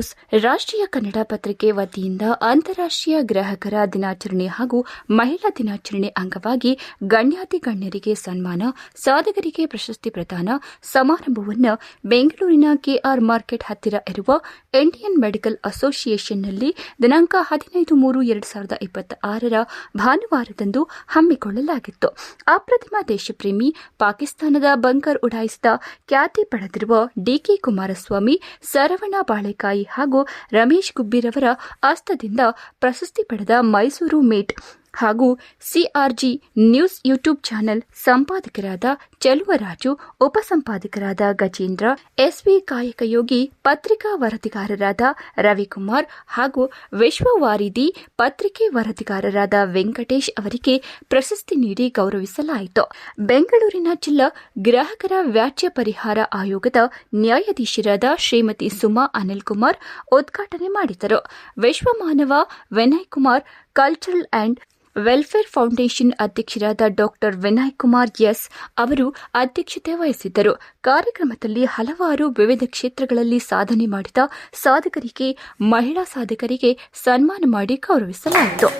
News ರಾಷ್ಟ್ರೀಯ ಕನ್ನಡ ಪತ್ರಿಕೆ ವತಿಯಿಂದ ಅಂತಾರಾಷ್ಟ್ರೀಯ ಗ್ರಾಹಕರ ದಿನಾಚರಣೆ ಹಾಗೂ ಮಹಿಳಾ ದಿನಾಚರಣೆ ಅಂಗವಾಗಿ ಗಣ್ಯರಿಗೆ ಸನ್ಮಾನ, ಸಾಧಕರಿಗೆ ಪ್ರಶಸ್ತಿ ಪ್ರದಾನ ಸಮಾರಂಭವನ್ನು ಬೆಂಗಳೂರಿನ ಕೆಆರ್ ಮಾರ್ಕೆಟ್ ಹತ್ತಿರ ಇರುವ ಇಂಡಿಯನ್ ಮೆಡಿಕಲ್ ಅಸೋಸಿಯೇಷನ್ನಲ್ಲಿ ದಿನಾಂಕ 15/3/2026 ಭಾನುವಾರದಂದು ಹಮ್ಮಿಕೊಳ್ಳಲಾಗಿತ್ತು. ಅಪ್ರತಿಮ ದೇಶಪ್ರೇಮಿ, ಪಾಕಿಸ್ತಾನದ ಬಂಕರ್ ಉಡಾಯಿಸಿದ ಖ್ಯಾತಿ ಪಡೆದಿರುವ ಡಿಕೆ ಕುಮಾರಸ್ವಾಮಿ, ಸರವಣ ಬಾಳೆಕಾಯಿ ಹಾಗೂ ರಮೇಶ್ ಗುಬ್ಬಿರವರ ಹಸ್ತದಿಂದ ಪ್ರಶಸ್ತಿ ಪಡೆದ ಮೈಸೂರು ಮೇಟ್ ಹಾಗೂ ಸಿಆರ್ಜಿ ನ್ಯೂಸ್ ಯೂಟ್ಯೂಬ್ ಚಾನೆಲ್ ಸಂಪಾದಕರಾದ ಚೆಲುವರಾಜು, ಉಪಸಂಪಾದಕರಾದ ಗಜೇಂದ್ರ, ಎಸ್ವಿ ಕಾಯಕಯೋಗಿ, ಪತ್ರಿಕಾ ವರದಿಗಾರರಾದ ರವಿಕುಮಾರ್ ಹಾಗೂ ವಿಶ್ವವಾರಿಧಿ ಪತ್ರಿಕೆ ವರದಿಗಾರರಾದ ವೆಂಕಟೇಶ್ ಅವರಿಗೆ ಪ್ರಶಸ್ತಿ ನೀಡಿ ಗೌರವಿಸಲಾಯಿತು. ಬೆಂಗಳೂರಿನ ಜಿಲ್ಲಾ ಗ್ರಾಹಕರ ವ್ಯಾಜ್ಯ ಪರಿಹಾರ ಆಯೋಗದ ನ್ಯಾಯಾಧೀಶರಾದ ಶ್ರೀಮತಿ ಸುಮಾ ಅನಿಲ್ ಕುಮಾರ್ ಉದ್ಘಾಟನೆ ಮಾಡಿದರು. Vishwamanava Vinay Kumar, cultural and welfare foundation ಅಧ್ಯಕ್ಷರಾದ ಡಾಕ್ಟರ್ ವಿನಯ್ ಕುಮಾರ್ ಎಸ್ ಅವರು ಅಧ್ಯಕ್ಷತೆ ವಹಿಸಿದ್ದರು. ಕಾರ್ಯಕ್ರಮದಲ್ಲಿ ಹಲವಾರು ವಿವಿಧ ಕ್ಷೇತ್ರಗಳಲ್ಲಿ ಸಾಧನೆ ಮಾಡಿದ ಸಾಧಕರಿಗೆ, ಮಹಿಳಾ ಸಾಧಕರಿಗೆ ಸನ್ಮಾನ ಮಾಡಿ ಗೌರವಿಸಲಾಯಿತು.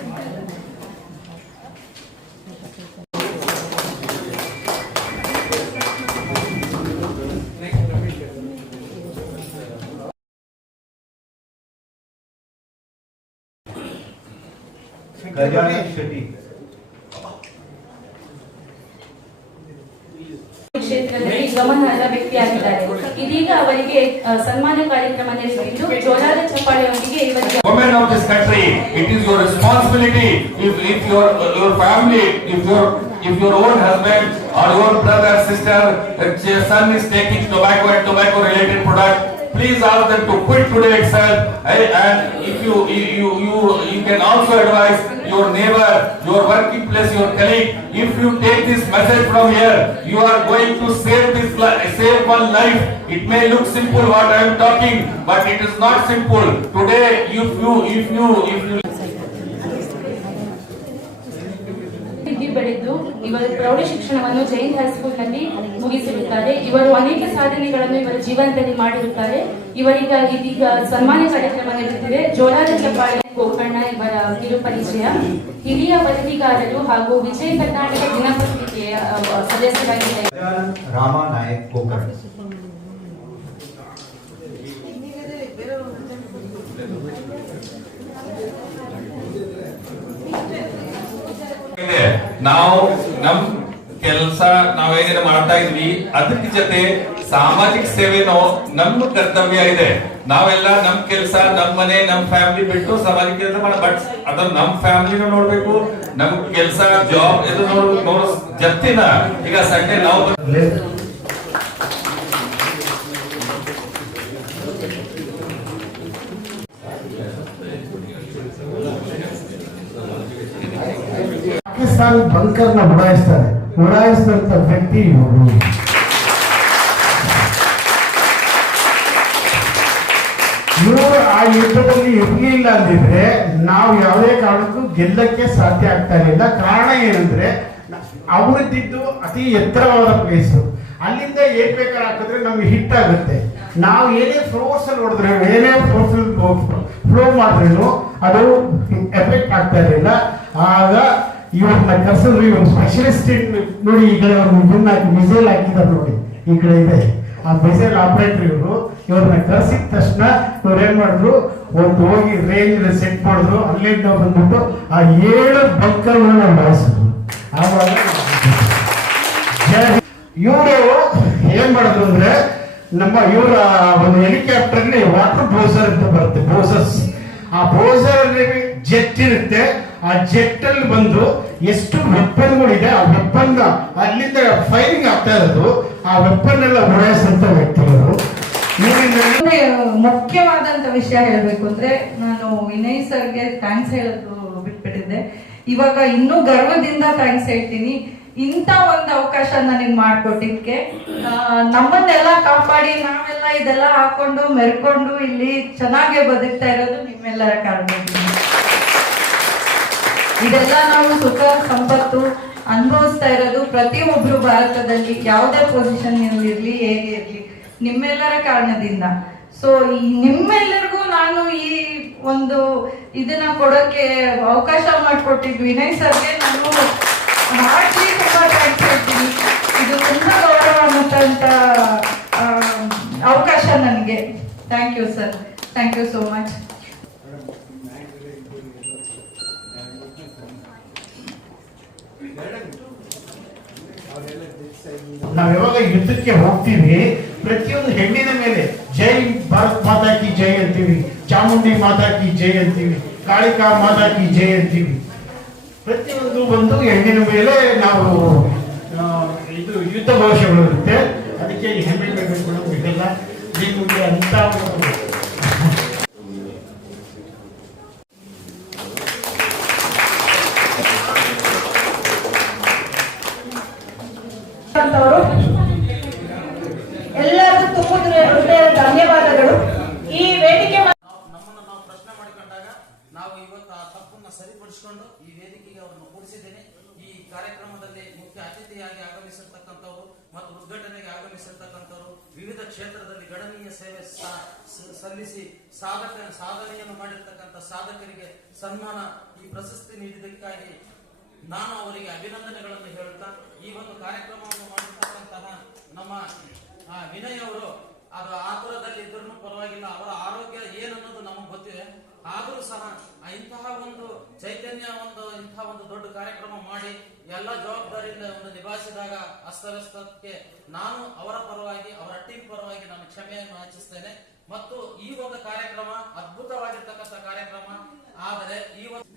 ಕ್ಷೇತ್ರದಲ್ಲಿ ಗಮನಾರ್ಹ ವ್ಯಕ್ತಿಯಾಗಿದ್ದಾರೆ. ಇದೀಗ ಅವರಿಗೆ ಸನ್ಮಾನ ಕಾರ್ಯಕ್ರಮ ನಡೆಸಿದ್ದು ಜೋರಾದ ಚಪ್ಪಾಳೆಯೊಂದಿಗೆ ಇವರಿಗೆ women of this country, it is your responsibility if your family, if your own husband or your brother, sister, son is taking tobacco and tobacco related product, please ask them to quit today itself. And if you can also advise your neighbor, your working place, your colleague, if you take this message from here, you are going to save one life. It may look simple what I am talking, but it is not simple. Today if you ಬೆಳೆದು ಇವರು ಪ್ರೌಢ ಶಿಕ್ಷಣವನ್ನು Jain high school ನಲ್ಲಿ ಮುಗಿಸಿರುತ್ತಾರೆ. ಇವರು ಅನೇಕ ಸಾಧನೆಗಳನ್ನು ಇವರ ಜೀವನದಲ್ಲಿ ಮಾಡಿರುತ್ತಾರೆ. ಇವರೀಗ ಇದೀಗ ಸನ್ಮಾನ ಕಾರ್ಯಕ್ರಮ ನಡೆಯುತ್ತಿದೆ. ಜೋರಾದ ಚಪ್ಪಾಳೆ ಗೋಕರ್ಣ ಇವರ ಕಿರುಪರಿಚಯ. ಹಿರಿಯ ವರದಿಗಾರರು ಹಾಗೂ ವಿಜಯ ಕರ್ನಾಟಕ ದಿನಪತ್ರಿಕೆಯ ಸದಸ್ಯರಾಗಿದ್ದಾರೆ. ರಾಮ ನಾಯಕ್ ಗೋಕರ್ಣ. ನಾವು ನಮ್ ಕೆಲಸ ನಾವೇನೇನ ಮಾಡ್ತಾ ಇದ್ವಿ, ಅದಕ್ಕೆ ಜೊತೆ ಸಾಮಾಜಿಕ ಸೇವೆನೋ ನಮ್ಮ ಕರ್ತವ್ಯ ಇದೆ. ನಾವೆಲ್ಲ ನಮ್ ಕೆಲಸ, ನಮ್ ಮನೆ, ನಮ್ ಫ್ಯಾಮಿಲಿ ಬಿಟ್ಟು ಸಾಮಾಜಿಕ ಕೆಲಸ ಮಾಡ, ಬಟ್ ಅದ್ರ ನಮ್ ಫ್ಯಾಮಿಲಿನೂ ನೋಡ್ಬೇಕು, ನಮ್ ಕೆಲಸ, ಜಾಬ್ ಇದು ನೋಡೋ ಜೊತೆನ ಈಗ ಸಂಡೆ ನಾವು ಪಾಕಿಸ್ತಾನ ಬಂಕರ್ನ ಉಡಾಯಿಸಿದಂತ ವ್ಯಕ್ತಿ ಇವರು. ಆ ಯುದ್ಧದಲ್ಲಿ ಇರಲಿಲ್ಲ ಅಂದಿದ್ರೆ ನಾವು ಯಾವುದೇ ಕಾರಣಕ್ಕೂ ಗೆಲ್ಲಕ್ಕೆ ಸಾಧ್ಯ ಆಗ್ತಾ ಇರಲಿಲ್ಲ. ಕಾರಣ ಏನಂದ್ರೆ ಅವರಿದ್ದು ಅತಿ ಎತ್ತರವಾದ ಪ್ಲೇಸು. ಅಲ್ಲಿಂದ ಏನ್ ಬೇಕಾದ್ರೆ ಹಾಕಿದ್ರೆ ನಮ್ಗೆ ಹಿಟ್ ಆಗುತ್ತೆ. ನಾವು ಏನೇ ಫ್ಲೋರ್ಸ್ ಅಲ್ಲಿ ಹೊಡೆದ್ರೆ, ಏನೇ ಫ್ಲೋ ಮಾಡಿದ್ರೂ ಅದು ಎಫೆಕ್ಟ್ ಆಗ್ತಾ ಇರಲಿಲ್ಲ. ಆಗ ಇವ್ರನ್ನ ಕರ್ಸಿದ್ರು. ಇವ್ರು ಸ್ಪೆಷಲಿಸ್ಟ್ ನೋಡಿ, ಈ ಕಡೆ ಅವ್ರು ಮಿಸೈಲ್ ಹಾಕಿದ್ದಾರೆ ನೋಡಿ, ಈ ಕಡೆ ಇದೆ ಆ ಮಿಸೈಲ್ ಆಪರೇಟರ್ ಇವರು. ಇವ್ರನ್ನ ಕರ್ಸಿದ ತಕ್ಷಣ ಇವ್ರು ಏನ್ ಮಾಡಿದ್ರು, ಒಂದು ಹೋಗಿ ರೇಂಜ್ ಸೆಟ್ ಮಾಡಿದ್ರು. ಅಲ್ಲಿಂದ ಬಂದ್ಬಿಟ್ಟು ಆ 7 ಬಂಕರ್ಗಳನ್ನ ಬಳಸಿದ್ರು. ಆವಾಗ ಇವರು ಏನ್ ಮಾಡಿದ್ರು ಅಂದ್ರೆ, ನಮ್ಮ ಇವರ ಒಂದು ಹೆಲಿಕಾಪ್ಟರ್ ವಾಟರ್ ಬ್ರೋಸರ್ ಅಂತ ಬರುತ್ತೆ, ಬೋಸಸ್. ಆ ಬೋಸರ್ ಜೆಟ್ ಇರುತ್ತೆ. ಆ ಜೆಟ್ ಅಲ್ಲಿ ಬಂದು ಎಷ್ಟು ವೆಪನ್ಗಳಿದೆ, ಆ ವೆಪನ್ ಅಲ್ಲಿಂದ ಫೈರಿಂಗ್ ಆಗ್ತಾ ಇರೋದು, ಆ ವೆಪನ್ ಎಲ್ಲ ಉಡಾಯಿಸಂತ ವ್ಯಕ್ತಿಗಳು. ಮುಖ್ಯವಾದಂತ ವಿಷಯ ಹೇಳ್ಬೇಕು ಅಂದ್ರೆ, ನಾನು ವಿನಯ್ ಸರ್ಗೆ ಥ್ಯಾಂಕ್ಸ್ ಹೇಳೋದು ಬಿಟ್ಬಿಟ್ಟಿದ್ದೆ. ಇವಾಗ ಇನ್ನೂ ಗರ್ವದಿಂದ ಥ್ಯಾಂಕ್ಸ್ ಹೇಳ್ತೀನಿ. ಇಂಥ ಒಂದು ಅವಕಾಶ ನನಗೆ ಮಾಡಿಕೊಟ್ಟಿದ್ಕೆ, ನಮ್ಮನ್ನೆಲ್ಲ ಕಾಪಾಡಿ ನಾವೆಲ್ಲ ಇದೆಲ್ಲ ಹಾಕೊಂಡು ಮೆರ್ಕೊಂಡು ಇಲ್ಲಿ ಚೆನ್ನಾಗಿ ಬದುಕ್ತಾ ಇರೋದು ನಿಮ್ಮೆಲ್ಲರ ಕಾರಣ. ಇದೆಲ್ಲ ನಾವು ಸುಖ ಸಂಪತ್ತು ಅನುಭವಿಸ್ತಾ ಇರೋದು ಪ್ರತಿಯೊಬ್ರು ಭಾರತದಲ್ಲಿ ಯಾವುದೇ ಪೊಸಿಷನ್ ಇರ್ಲಿ, ಹೇಗೆ ಇರ್ಲಿ, ನಿಮ್ಮೆಲ್ಲರ ಕಾರಣದಿಂದ. ಸೊ ನಿಮ್ಮೆಲ್ಲರಿಗೂ ನಾನು ಈ ಒಂದು ಇದನ್ನ ಕೊಡೋಕೆ ಅವಕಾಶ ಮಾಡಿಕೊಟ್ಟಿದ್ದು ವಿನಯ್ ಸರ್ಗೆ ನಾನು ಹಾರ್ಟ್ಲಿ ತುಂಬಾ ಥ್ಯಾಂಕ್ಸ್ ಹೇಳ್ತೀನಿ. ಇದು ತುಂಬಾ ಗೌರವ ಅನ್ನೋಂಥ ಅವಕಾಶ ನನಗೆ. Thank you sir, thank you so much. ನಾವ್ ಯಾವಾಗ ಯುದ್ಧಕ್ಕೆ ಹೋಗ್ತೀವಿ, ಪ್ರತಿಯೊಂದು ಹೆಣ್ಣಿನ ಮೇಲೆ ಜೈ ಭಾರತ್ ಮಾತಾ ಕಿ ಜೈ ಅಂತೀವಿ, ಚಾಮುಂಡಿ ಮಾತಾ ಕಿ ಜೈ ಅಂತೀವಿ, ಕಾಳಿಕಾ ಮಾತಾ ಕಿ ಜೈ ಅಂತೀವಿ. ಪ್ರತಿಯೊಂದು ಒಂದು ಹೆಣ್ಣಿನ ಮೇಲೆ ನಾವು ಇದು ಯುದ್ಧ ಘೋಷಗಳು ಇರುತ್ತೆ. ಅದಕ್ಕೆ ಹೆಣ್ಣು ಬೇಕುಗಳು ಇದೆಲ್ಲ ನಿಮಗೆ ಅಂತ ಎಲ್ಲರಿಗೂ ತುಂಬ ಹೃದಯದ ಧನ್ಯವಾದಗಳು. ಈ ವೇದಿಕೆ ನಮ್ಮನ್ನು ನಾವು ಪ್ರಶ್ನೆ ಮಾಡಿಕೊಂಡಾಗ ನಾವು ಇವತ್ತು ಆ ತಪ್ಪನ್ನ ಸರಿಪಡಿಸಿಕೊಂಡು ಈ ವೇದಿಕೆಗೆ ಅವರನ್ನು ಕೂಡಿಸಿದ್ದೇನೆ. ಈ ಕಾರ್ಯಕ್ರಮದಲ್ಲಿ ಮುಖ್ಯ ಅತಿಥಿಯಾಗಿ ಆಗಮಿಸಿರ್ತಕ್ಕಂಥವರು ಮತ್ತು ಉದ್ಘಾಟನೆಗೆ ಆಗಮಿಸಿರ್ತಕ್ಕಂಥವರು ವಿವಿಧ ಕ್ಷೇತ್ರದಲ್ಲಿ ಗಣನೀಯ ಸೇವೆ ಸಲ್ಲಿಸಿ ಸಾಧನೆಯನ್ನು ಮಾಡಿರ್ತಕ್ಕಂಥ ಸಾಧಕರಿಗೆ ಸನ್ಮಾನ, ಈ ಪ್ರಶಸ್ತಿ ನೀಡಿದ್ದಕ್ಕಾಗಿ ನಾನು ಅವರಿಗೆ ಅಭಿನಂದನೆಗಳನ್ನು ಹೇಳುತ್ತಾ, ಈ ಒಂದು ಕಾರ್ಯಕ್ರಮವನ್ನು ಮಾಡಿರ್ತಕ್ಕಂತಹ ನಮ್ಮ ವಿನಯ್ ಅವರು ಅದು ಆತುರದಲ್ಲಿ ಇದ್ರೂ ಪರವಾಗಿಲ್ಲ, ಅವರ ಆರೋಗ್ಯ ಏನನ್ನೋದು ನಮಗೆ ಗೊತ್ತಿದೆ. ಆದರೂ ಸಹ ಇಂತಹ ಒಂದು ಚೈತನ್ಯ ಇಂತಹ ಒಂದು ದೊಡ್ಡ ಕಾರ್ಯಕ್ರಮ ಮಾಡಿ ಎಲ್ಲ ಜವಾಬ್ದಾರಿಯಿಂದ ನಿಭಾಯಿಸಿದಾಗ ಅಸ್ತವ್ಯಸ್ತಕ್ಕೆ ನಾನು ಅವರ ಪರವಾಗಿ, ಅವರ ಟೀಮ್ ಪರವಾಗಿ ನಾನು ಕ್ಷಮೆಯನ್ನು ಯಾಚಿಸ್ತೇನೆ. ಮತ್ತು ಈ ಒಂದು ಕಾರ್ಯಕ್ರಮ ಅದ್ಭುತವಾಗಿರ್ತಕ್ಕಂಥ ಕಾರ್ಯಕ್ರಮ. ಆದರೆ ಈ ಒಂದು